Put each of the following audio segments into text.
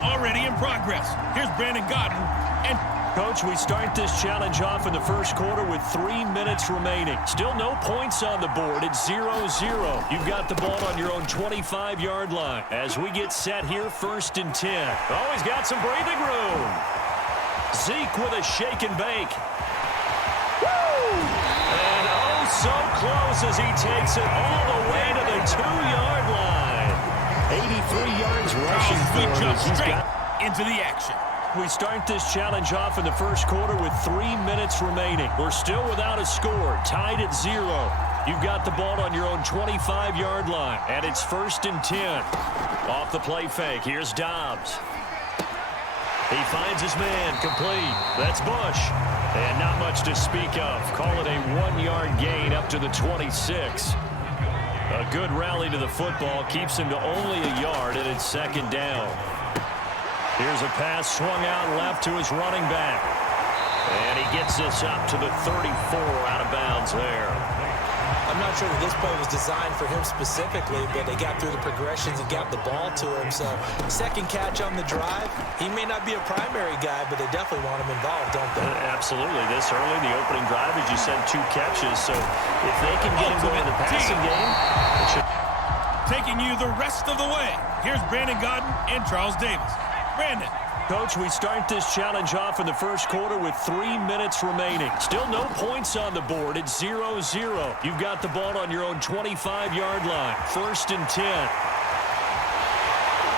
Already in progress. Here's Brandon Godden. And Coach, we start this challenge off in the first quarter with 3 minutes remaining. Still no points on the board. It's 0-0. You've got the ball on your own 25-yard line. As we get set here, 1st and 10. Oh, he's got some breathing room. Zeke with a shake and bake. Woo! And oh, so close as he takes it all the way to the 2-yard line. 83 yards rushing for him. Jump straight into the action. We start this challenge off in the first quarter with 3 minutes remaining. We're still without a score, tied at 0. You've got the ball on your own 25-yard line, and it's 1st and 10. Off the play fake, here's Dobbs. He finds his man, complete. That's Bush. And not much to speak of. Call it a 1-yard gain up to the 26. A good rally to the football keeps him to only a yard, and it's 2nd down. Here's a pass swung out left to his running back. And he gets this up to the 34 out of bounds there. I'm not sure that this play was designed for him specifically, but they got through the progressions and got the ball to him. So, second catch on the drive. He may not be a primary guy, but they definitely want him involved, don't they? Absolutely. This early, the opening drive, as you said, 2 catches. So, if they can get him going in the passing game, it should... Taking you the rest of the way. Here's Brandon Godden and Charles Davis. Brandon. Coach, we start this challenge off in the first quarter with 3 minutes remaining. Still no points on the board. It's 0-0. You've got the ball on your own 25-yard line. 1st and 10.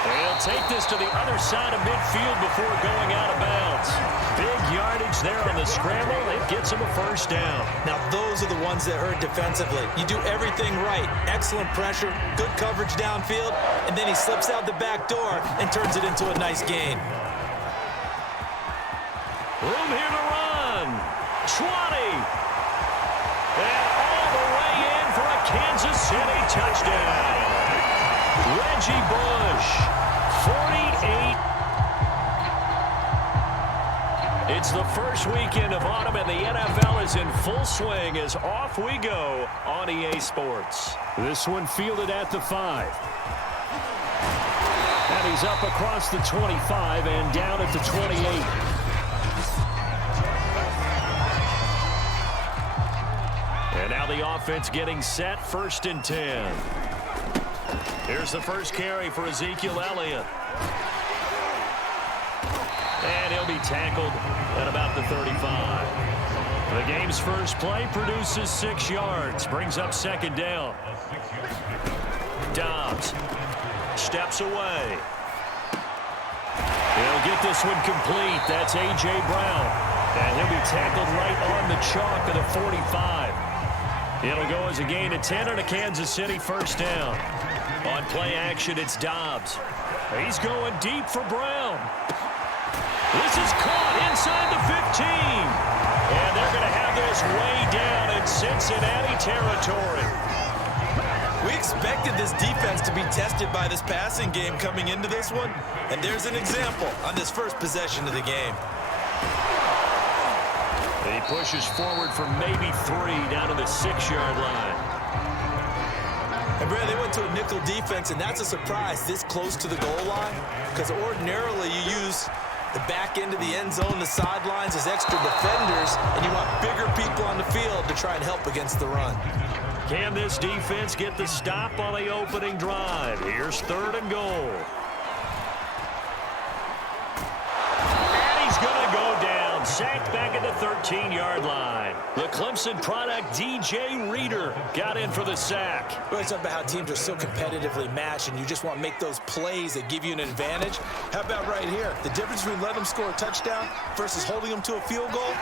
They'll take this to the other side of midfield before going out of bounds. Big yardage there on the scramble. It gets him a 1st down. Now, those are the ones that hurt defensively. You do everything right. Excellent pressure, good coverage downfield, and then he slips out the back door and turns it into a nice gain. Room here to run. 20. And all the way in for a Kansas City touchdown. Reggie Bush, 48. It's the first weekend of autumn, and the NFL is in full swing as off we go on EA Sports. This one fielded at the 5. And he's up across the 25 and down at the 28. And now the offense getting set, 1st and 10. Here's the first carry for Ezekiel Elliott. And he'll be tackled at about the 35. The game's first play produces 6 yards, brings up 2nd down. Dobbs steps away. He'll get this one complete. That's A.J. Brown. And he'll be tackled right on the chalk of the 45. It'll go as a gain of 10 and a Kansas City 1st down. On play action, it's Dobbs. He's going deep for Brown. This is caught inside the 15. And they're going to have this way down in Cincinnati territory. We expected this defense to be tested by this passing game coming into this one. And there's an example on this first possession of the game. He pushes forward for maybe 3 down to the 6-yard line. And Brad, they went to a nickel defense, and that's a surprise this close to the goal line, because ordinarily you use the back end of the end zone, the sidelines as extra defenders, and you want bigger people on the field to try and help against the run. Can this defense get the stop on the opening drive? Here's 3rd and goal. And he's going to go down. Sacked back at the 13-yard line. The Clemson product, DJ Reader, got in for the sack. We always talk about how teams are so competitively matched, and you just want to make those plays that give you an advantage. How about right here? The difference between letting them score a touchdown versus holding them to a field goal,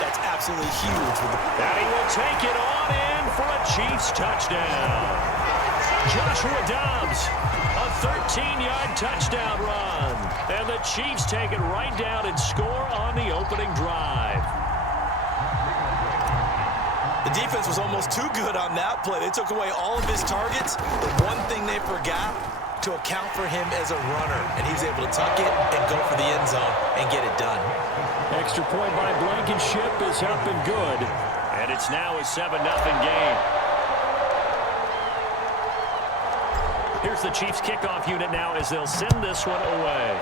that's absolutely huge. And he will take it on in for a Chiefs touchdown. Joshua Dobbs, a 13-yard touchdown run. And the Chiefs take it right down and score on the opening drive. The defense was almost too good on that play. They took away all of his targets. The one thing they forgot, to account for him as a runner. And he was able to tuck it and go for the end zone and get it done. Extra point by Blankenship is up and good. And it's now a 7-0 game. Here's the Chiefs kickoff unit now as they'll send this one away.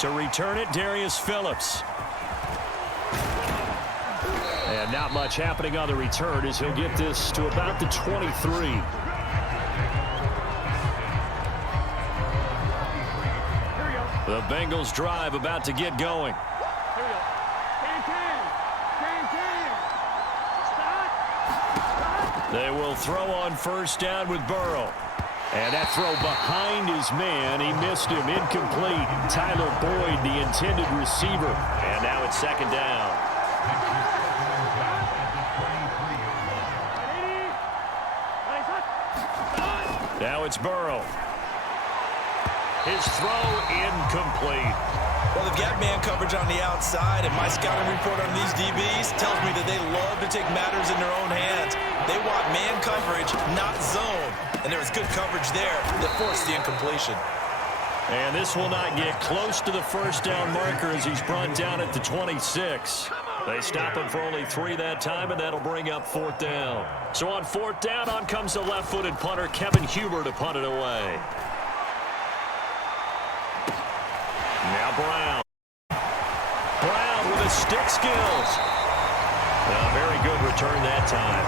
To return it, Darius Phillips. And not much happening on the return as he'll get this to about the 23. The Bengals drive about to get going. They will throw on first down with Burrow. And that throw behind his man. He missed him. Incomplete. Tyler Boyd, the intended receiver. And now it's second down. Now it's Burrow. His throw incomplete. Well, they've got man coverage on the outside, and my scouting report on these DBs tells me that they love to take matters in their own hands. They want man coverage, not zone. And there was good coverage there that forced the incompletion. And this will not get close to the first down marker as he's brought down at the 26. They stop him for only 3 that time, and that'll bring up fourth down. So on fourth down, on comes the left-footed punter, Kevin Huber, to punt it away. Now Brown. Brown with his stick skills. A very good return that time.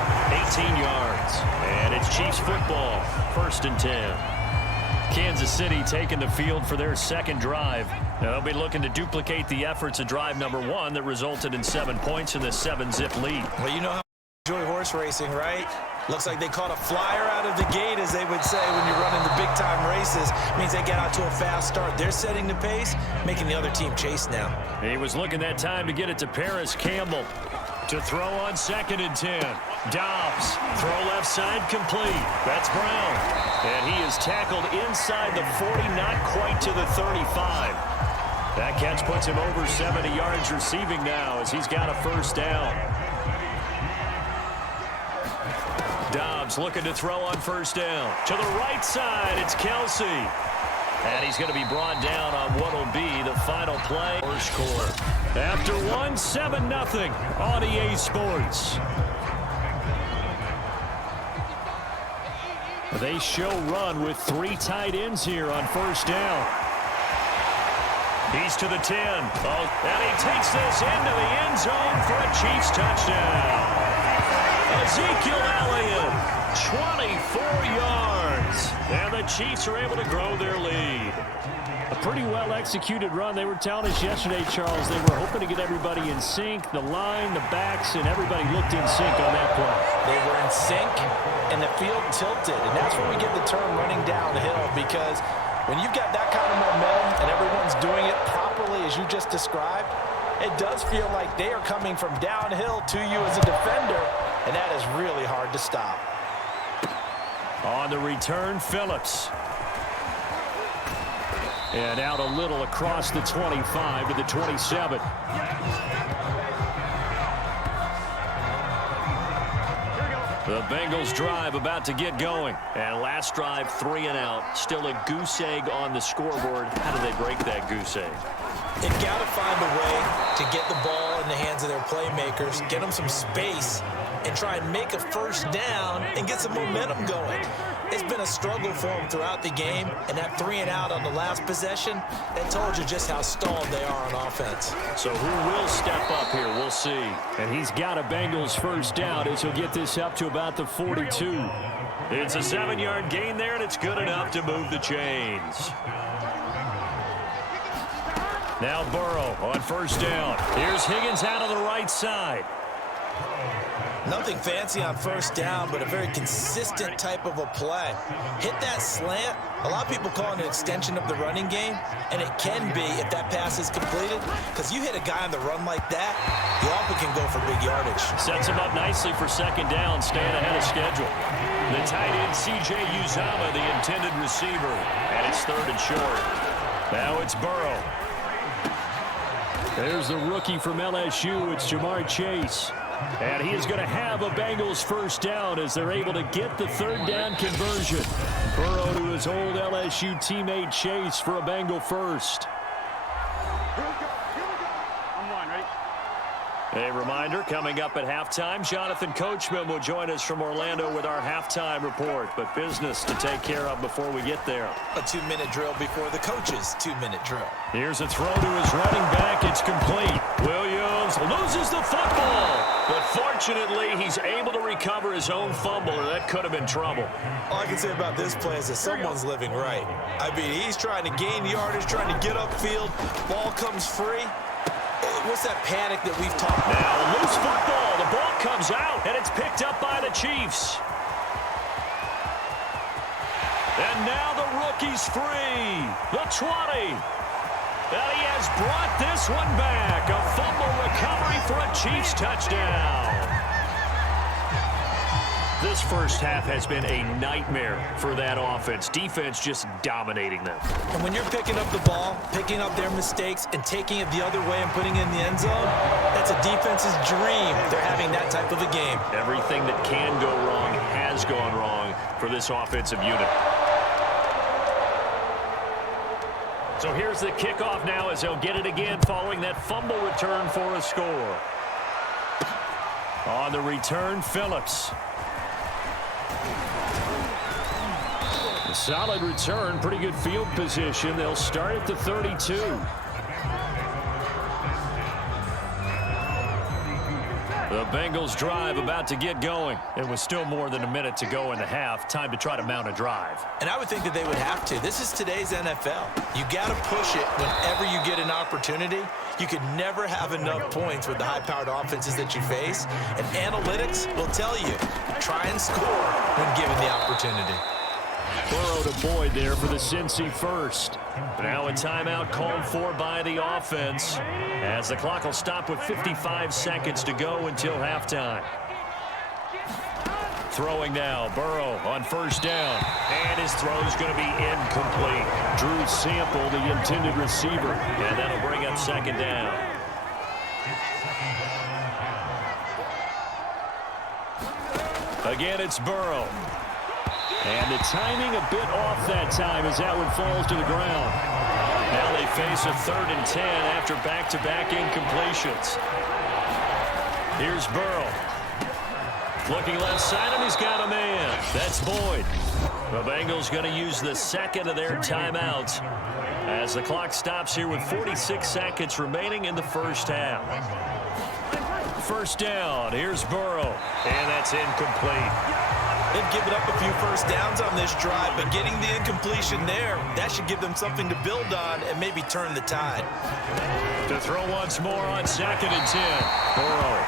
18 yards. And it's Chiefs football. First and 10. Kansas City taking the field for their second drive. Now they'll be looking to duplicate the efforts of drive number 1 that resulted in 7 points in the 7-zip lead. Well, you know how I enjoy horse racing, right? Looks like they caught a flyer out of the gate, as they would say when you're running the big-time races. It means they get out to a fast start. They're setting the pace, making the other team chase now. He was looking that time to get it to Paris Campbell. To throw on second and 10. Dobbs, throw left side complete. That's Brown. And he is tackled inside the 40, not quite to the 35. That catch puts him over 70 yards receiving now as he's got a first down. Dobbs looking to throw on first down. To the right side, it's Kelsey. And he's going to be brought down on what will be the final play. First quarter. After 1, 7-0 on EA Sports. They show run with 3 tight ends here on first down. He's to the 10. And he takes this into the end zone for a Chiefs touchdown. Ezekiel Elliott, 24 yards. And the Chiefs are able to grow their lead. A pretty well-executed run. They were telling us yesterday, Charles, they were hoping to get everybody in sync, the line, the backs, and everybody looked in sync on that play. They were in sync, and the field tilted. And that's where we get the term running downhill, because when you've got that kind of momentum and everyone's doing it properly as you just described, it does feel like they are coming from downhill to you as a defender, and that is really hard to stop. On the return, Phillips. And out a little across the 25 to the 27. The Bengals drive about to get going. And last drive, 3 and out. Still a goose egg on the scoreboard. How do they break that goose egg? They've got to find a way to get the ball in the hands of their playmakers, get them some space, and try and make a first down and get some momentum going. It's been a struggle for them throughout the game, and that 3 and out on the last possession, that told you just how stalled they are on offense. So who will step up here? We'll see. And he's got a Bengals first down as he'll get this up to about the 42. It's a 7-yard gain there, and it's good enough to move the chains. Now Burrow on first down. Here's Higgins out on the right side. Nothing fancy on first down, but a very consistent type of a play. Hit that slant. A lot of people call it an extension of the running game, and it can be if that pass is completed, because you hit a guy on the run like that, you often can go for big yardage. Sets him up nicely for second down, staying ahead of schedule. The tight end, C.J. Uzomah, the intended receiver, and it's third and short. Now it's Burrow. There's the rookie from LSU. It's Jamar Chase. And he is going to have a Bengals first down as they're able to get the third down conversion. Burrow to his old LSU teammate Chase for a Bengal first. I'm one, ready? A reminder, coming up at halftime, Jonathan Coachman will join us from Orlando with our halftime report. But business to take care of before we get there. A 2-minute drill before the coach's 2-minute drill. Here's a throw to his running back. It's complete. Williams loses the football. But fortunately, he's able to recover his own fumble, or that could have been trouble. All I can say about this play is that someone's living right. I mean, he's trying to gain yardage, trying to get upfield. Ball comes free. What's that panic that we've talked about? Now, loose football. The ball comes out, and it's picked up by the Chiefs. And now the rookie's free. The 20. And he has brought this one back. A fumble recovery for a Chiefs touchdown. This first half has been a nightmare for that offense. Defense just dominating them. And when you're picking up the ball, picking up their mistakes, and taking it the other way and putting it in the end zone, that's a defense's dream. They're having that type of a game. Everything that can go wrong has gone wrong for this offensive unit. So here's the kickoff now as they'll get it again following that fumble return for a score. On the return, Phillips. A solid return, pretty good field position. They'll start at the 32. The Bengals drive about to get going. It was still more than a minute to go in the half. Time to try to mount a drive. And I would think that they would have to. This is today's NFL. You got to push it whenever you get an opportunity. You could never have enough points with the high-powered offenses that you face. And analytics will tell you, try and score when given the opportunity. Burrow to Boyd there for the Cincy first. Now a timeout called for by the offense as the clock will stop with 55 seconds to go until halftime. Throwing now, Burrow on first down. And his throw's going to be incomplete. Drew Sample, the intended receiver. And that'll bring up second down. Again, it's Burrow. And the timing a bit off that time as that one falls to the ground. Now they face a 3rd and 10 after back-to-back incompletions. Here's Burrow. Looking left side, and he's got a man. That's Boyd. The Bengals going to use the second of their timeouts as the clock stops here with 46 seconds remaining in the first half. First down. Here's Burrow. And that's incomplete. They've given up a few first downs on this drive, but getting the incompletion there, that should give them something to build on and maybe turn the tide. To throw once more on 2nd and 10. Burrow.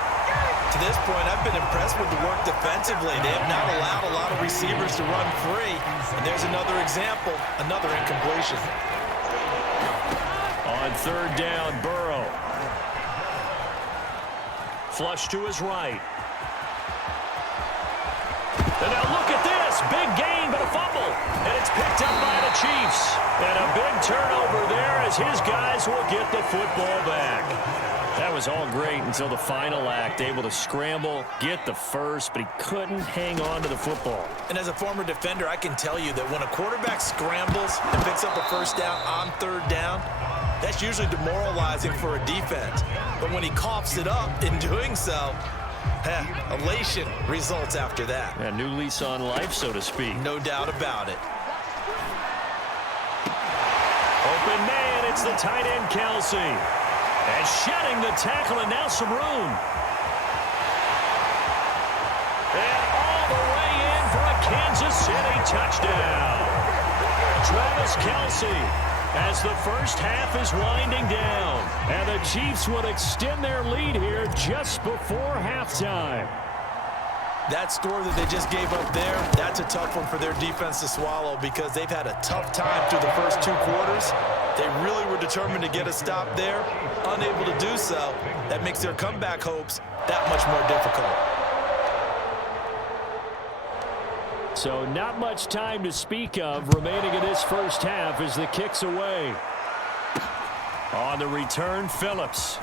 To this point, I've been impressed with the work defensively. They have not allowed a lot of receivers to run free. And there's another example, another incompletion. On 3rd down, Burrow. Flush to his right. And now look at this. Big gain, but a fumble. And it's picked up by the Chiefs. And a big turnover there as his guys will get the football back. That was all great until the final act. Able to scramble, get the first, but he couldn't hang on to the football. And as a former defender, I can tell you that when a quarterback scrambles and picks up a first down on 3rd down, that's usually demoralizing for a defense. But when he coughs it up in doing so, elation results after that. A new lease on life, so to speak. No doubt about it. Open man, it's the tight end, Kelsey. And shedding the tackle, and now some room. And all the way in for a Kansas City touchdown. Travis Kelsey, as the first half is winding down. And the Chiefs would extend their lead here just before halftime. That score that they just gave up there, that's a tough one for their defense to swallow because they've had a tough time through the first 2 quarters. They really were determined to get a stop there, unable to do so. That makes their comeback hopes that much more difficult. So not much time to speak of remaining in this first half as the kick's away. On the return, Phillips.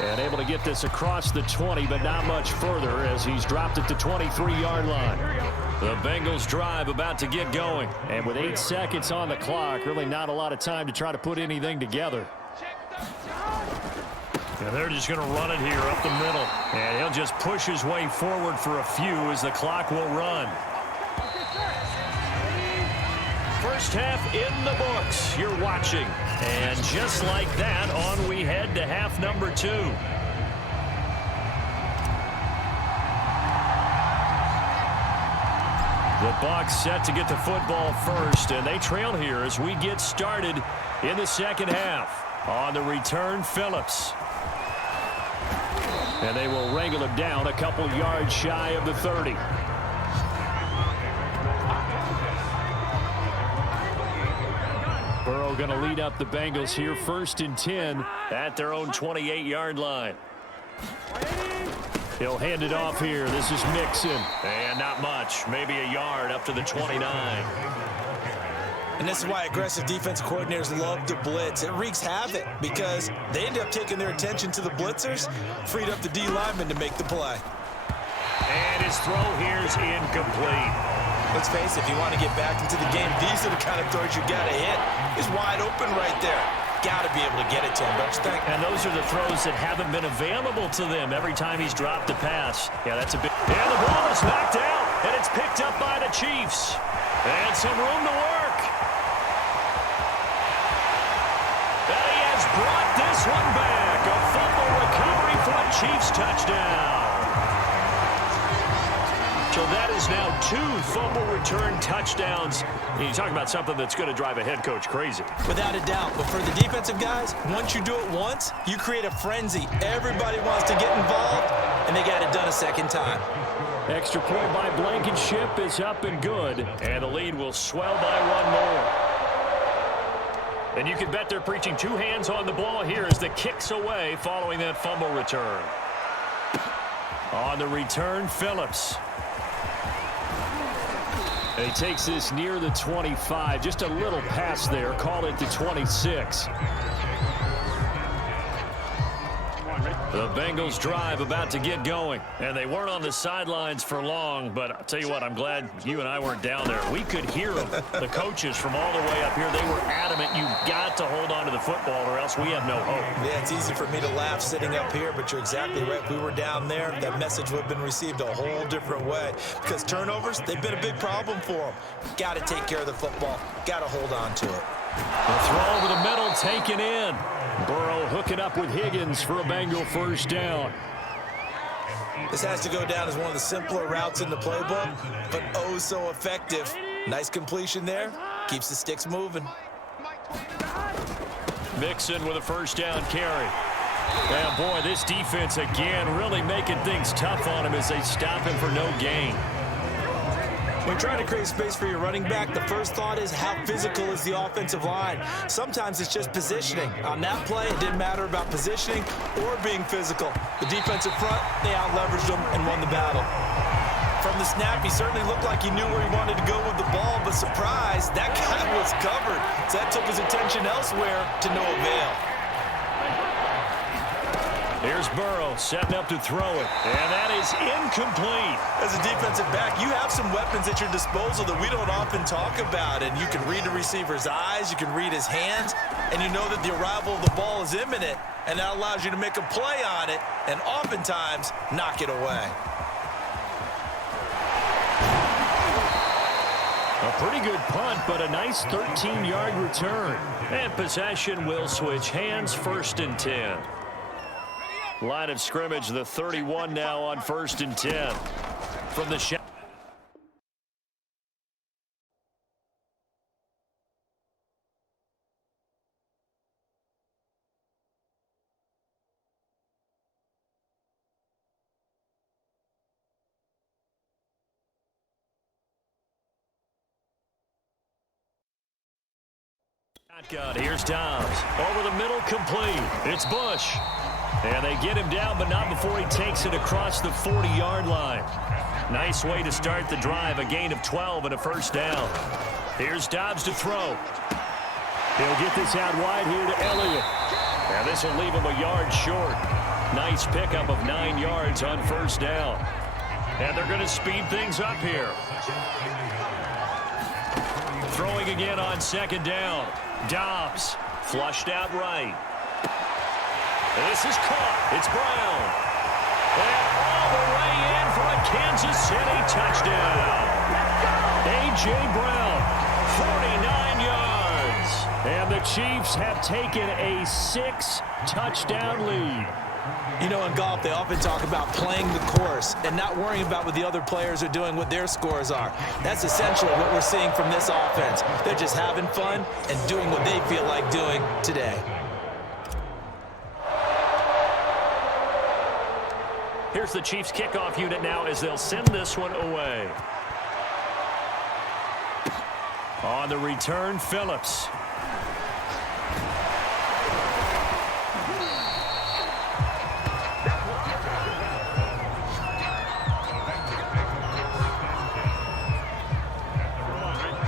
And able to get this across the 20, but not much further as he's dropped at the 23-yard line. The Bengals drive about to get going. And with 8 seconds on the clock, really not a lot of time to try to put anything together. And they're just going to run it here up the middle. And he'll just push his way forward for a few as the clock will run. First half in the books. You're watching. And just like that, on we head to half number 2. The Bucs set to get the football first, and they trail here as we get started in the second half. On the return, Phillips. And they will wrangle him down a couple yards shy of the 30. Burrow going to lead up the Bengals here, 1st and 10 at their own 28-yard line. He'll hand it off here. This is Mixon. And not much. Maybe a yard up to the 29. And this is why aggressive defensive coordinators love to blitz. It wreaks havoc because they end up taking their attention to the blitzers, freed up the D lineman to make the play. And his throw here is incomplete. Let's face it, if you want to get back into the game, these are the kind of throws you got to hit. He's wide open right there. Got to be able to get it to him, don't you think? And those are the throws that haven't been available to them every time he's dropped a pass. Yeah, that's a big... And the ball is knocked out, and it's picked up by the Chiefs. And some room to work. And he has brought this one back. A fumble recovery for a Chiefs touchdown. So that is now 2 fumble return touchdowns. You talk about something that's going to drive a head coach crazy. Without a doubt. But for the defensive guys, once you do it once, you create a frenzy. Everybody wants to get involved, and they got it done a second time. Extra point by Blankenship is up and good. And the lead will swell by 1 more. And you can bet they're preaching 2 hands on the ball here as the kick's away following that fumble return. On the return, Phillips. And he takes this near the 25. Just a little pass there. Call it the 26. The Bengals drive about to get going. And they weren't on the sidelines for long, but I'll tell you what, I'm glad you and I weren't down there. We could hear them. The coaches from all the way up here, they were adamant. You've got to hold on to the football or else we have no hope. Yeah, it's easy for me to laugh sitting up here, but you're exactly right. If we were down there, that message would have been received a whole different way. Because turnovers, they've been a big problem for them. Got to take care of the football. Got to hold on to it. The throw over the middle taken in. Burrow hooking up with Higgins for a Bengal first down. This has to go down as one of the simpler routes in the playbook, but oh so effective. Nice completion there. Keeps the sticks moving. Mixon with a first down carry. And boy, this defense again really making things tough on him as they stop him for no gain. When trying to create space for your running back, the first thought is how physical is the offensive line. Sometimes it's just positioning. On that play, it didn't matter about positioning or being physical. The defensive front, they out-leveraged them and won the battle. From the snap, he certainly looked like he knew where he wanted to go with the ball, but surprise, that guy was covered. So that took his attention elsewhere to no avail. Here's Burrow setting up to throw it, and that is incomplete. As a defensive back, you have some weapons at your disposal that we don't often talk about, and you can read the receiver's eyes, you can read his hands, and you know that the arrival of the ball is imminent, and that allows you to make a play on it and oftentimes knock it away. A pretty good punt, but a nice 13-yard return. And possession will switch hands, 1st and 10. Line of scrimmage, the 31 now on 1st and 10. From the shot. Shotgun, here's Downs. Over the middle, complete. It's Bush. And they get him down, but not before he takes it across the 40-yard line. Nice way to start the drive, a gain of 12 and a first down. Here's Dobbs to throw. He'll get this out wide here to Elliott. And this will leave him a yard short. Nice pickup of 9 yards on first down. And they're going to speed things up here. Throwing again on 2nd down. Dobbs flushed out right. This is caught. It's Brown. And all the way in for a Kansas City touchdown. A.J. Brown, 49 yards. And the Chiefs have taken a 6-touchdown lead. You know, in golf, they often talk about playing the course and not worrying about what the other players are doing, what their scores are. That's essentially what we're seeing from this offense. They're just having fun and doing what they feel like doing today. Here's the Chiefs kickoff unit now as they'll send this one away. On the return, Phillips.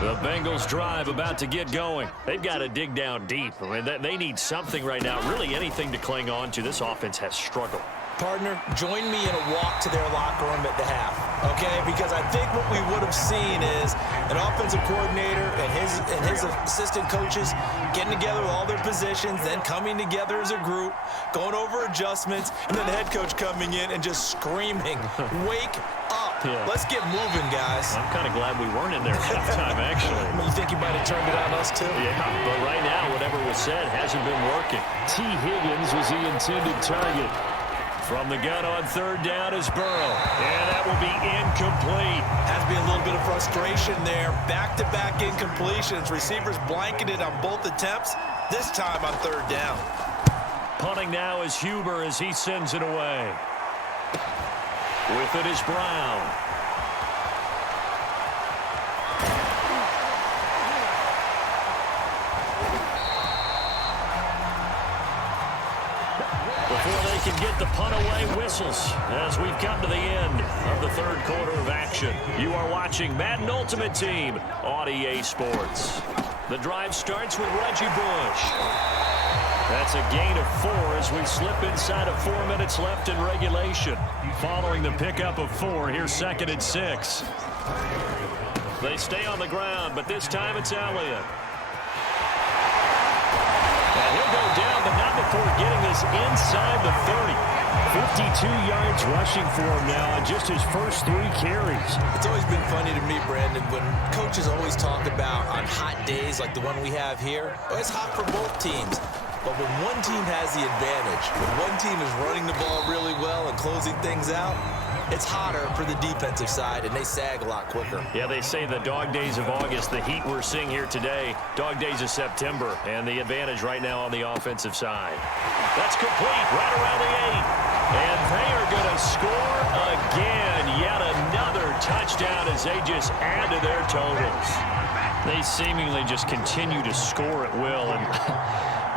The Bengals drive about to get going. They've got to dig down deep. I mean, they need something right now, really anything to cling on to. This offense has struggled. Partner, join me in a walk to their locker room at the half, okay? Because I think what we would have seen is an offensive coordinator and his assistant coaches getting together with all their positions, then coming together as a group, going over adjustments, and then the head coach coming in and just screaming, wake up. Yeah. Let's get moving, guys. I'm kind of glad we weren't in there at halftime, actually. You think you might have turned it on us, too? Yeah, but right now, whatever was said hasn't been working. T. Higgins was the intended target. From the gun on third down is Burrow. And that will be incomplete. Has to be a little bit of frustration there. Back-to-back incompletions. Receivers blanketed on both attempts, this time on third down. Punting now is Huber as he sends it away. With it is Brown. Before they can get the punt away, whistles as we've come to the end of the third quarter of action. You are watching Madden Ultimate Team on EA Sports. The drive starts with Reggie Bush. That's a gain of 4 as we slip inside of 4 minutes left in regulation. Following the pickup of 4, here's 2nd and 6. They stay on the ground, but this time it's Elliott. And he'll go down, but not before getting this inside the 30. 52 yards rushing for him now on just his first 3 carries. It's always been funny to me, Brandon, when coaches always talk about on hot days like the one we have here, it's hot for both teams. But when one team has the advantage, when one team is running the ball really well and closing things out, it's hotter for the defensive side, and they sag a lot quicker. Yeah, they say the dog days of August, the heat we're seeing here today, dog days of September, and the advantage right now on the offensive side. That's complete, right around the 8. And they are going to score again. Yet another touchdown as they just add to their totals. They seemingly just continue to score at will, and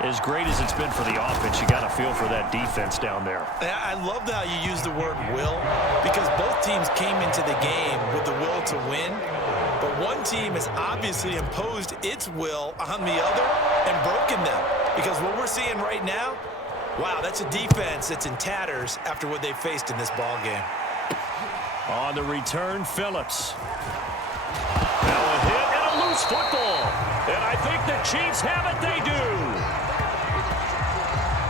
as great as it's been for the offense, you got to feel for that defense down there. I love how you use the word will, because both teams came into the game with the will to win, but one team has obviously imposed its will on the other and broken them, because what we're seeing right now, wow, that's a defense that's in tatters after what they faced in this ball game. On the return, Phillips. Now a hit and a loose football. And I think the Chiefs have it. They do.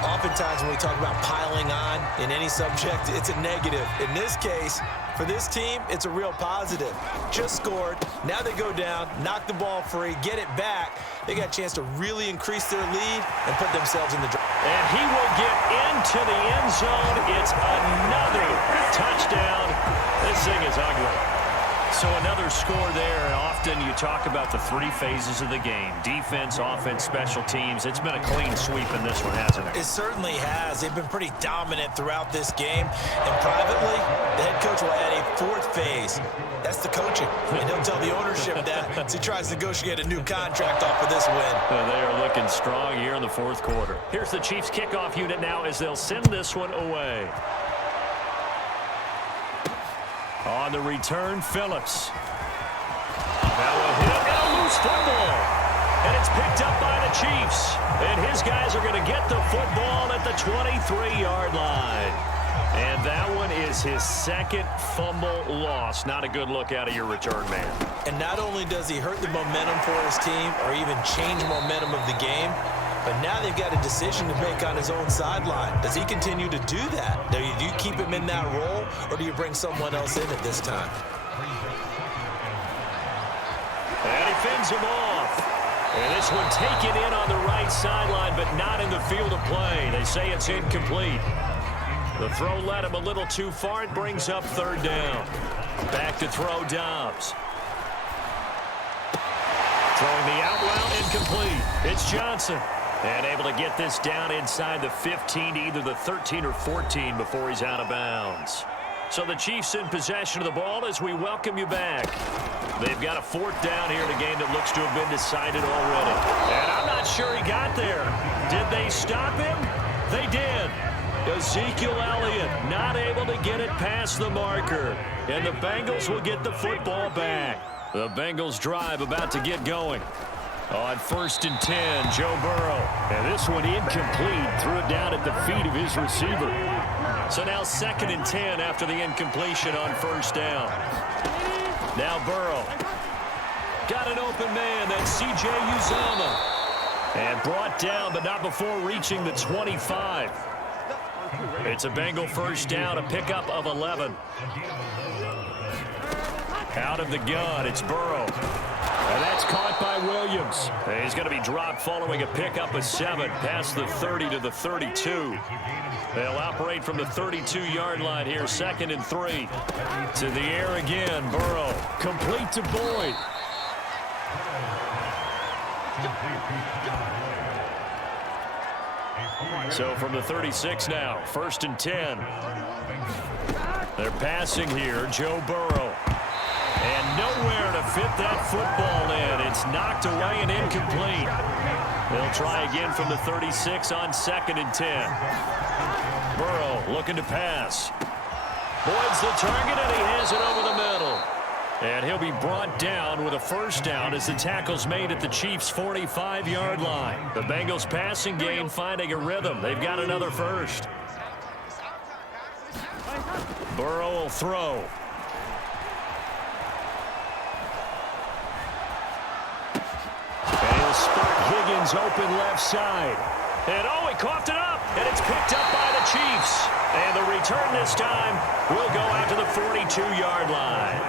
Oftentimes when we talk about piling on in any subject, it's a negative. In this case, for this team, it's a real positive. Just scored. Now they go down, knock the ball free, get it back. They got a chance to really increase their lead and put themselves in the drive. And he will get into the end zone. It's another touchdown. This thing is ugly. So another score there, and often you talk about the 3 phases of the game. Defense, offense, special teams. It's been a clean sweep in this one, hasn't it? It certainly has. They've been pretty dominant throughout this game. And privately, the head coach will add a 4th phase. That's the coaching. And he'll tell the ownership that as he tries to negotiate a new contract off of this win. They are looking strong here in the 4th quarter. Here's the Chiefs kickoff unit now as they'll send this one away. On the return, Phillips. Now a hit and a loose football. And it's picked up by the Chiefs. And his guys are going to get the football at the 23-yard line. And that one is his 2nd fumble loss. Not a good look out of your return man. And not only does he hurt the momentum for his team or even change momentum of the game, But now they've got a decision to make on his own sideline. Does he continue to do that? Do you keep him in that role, or do you bring someone else in at this time? And he fends him off. And this one taken in on the right sideline, but not in the field of play. They say it's incomplete. The throw led him a little too far. It brings up third down. Back to throw Dobbs. Throwing the out route, incomplete. It's Johnson. And able to get this down inside the 15 to either the 13 or 14 before he's out of bounds. So the Chiefs in possession of the ball as we welcome you back. They've got a fourth down here in a game that looks to have been decided already. And I'm not sure he got there. Did they stop him? They did. Ezekiel Elliott not able to get it past the marker. And the Bengals will get the football back. The Bengals drive about to get going. On 1st and 10, Joe Burrow. And this one incomplete. Threw it down at the feet of his receiver. So now 2nd and 10 after the incompletion on 1st down. Now Burrow. Got an open man. That's C.J. Uzomah. And brought down, but not before reaching the 25. It's a Bengal 1st down, a pickup of 11. Out of the gun, it's Burrow. And that's caught by Williams. And he's going to be dropped following a pickup of 7 past the 30 to the 32. They'll operate from the 32-yard line here, 2nd and 3. To the air again, Burrow. Complete to Boyd. So from the 36 now, 1st and 10. They're passing here, Joe Burrow. And nowhere to fit that football in. It's knocked away and incomplete. They'll try again from the 36 on 2nd and 10. Burrow looking to pass. Boyd's the target, and he has it over the middle. And he'll be brought down with a 1st down as the tackle's made at the Chiefs' 45-yard line. The Bengals passing game finding a rhythm. They've got another 1st. Burrow will throw. And he'll spot Higgins open left side. And oh, he coughed it up. And it's picked up by the Chiefs. And the return this time will go out to the 42-yard line.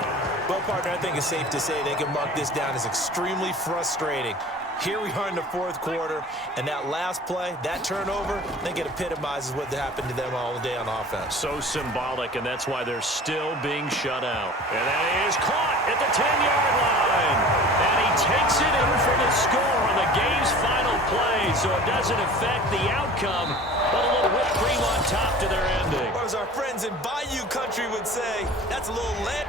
Well, partner, I think it's safe to say they can mark this down as extremely frustrating. Here we are in the 4th quarter, and that last play, that turnover, I think it epitomizes what happened to them all day on offense. So symbolic, and that's why they're still being shut out. And that is caught at the 10-yard line. And he takes it in for the score on the game's final play, so it doesn't affect the outcome, but a little whipped cream on top to their ending. Or as our friends in Bayou Country would say, that's a little lit.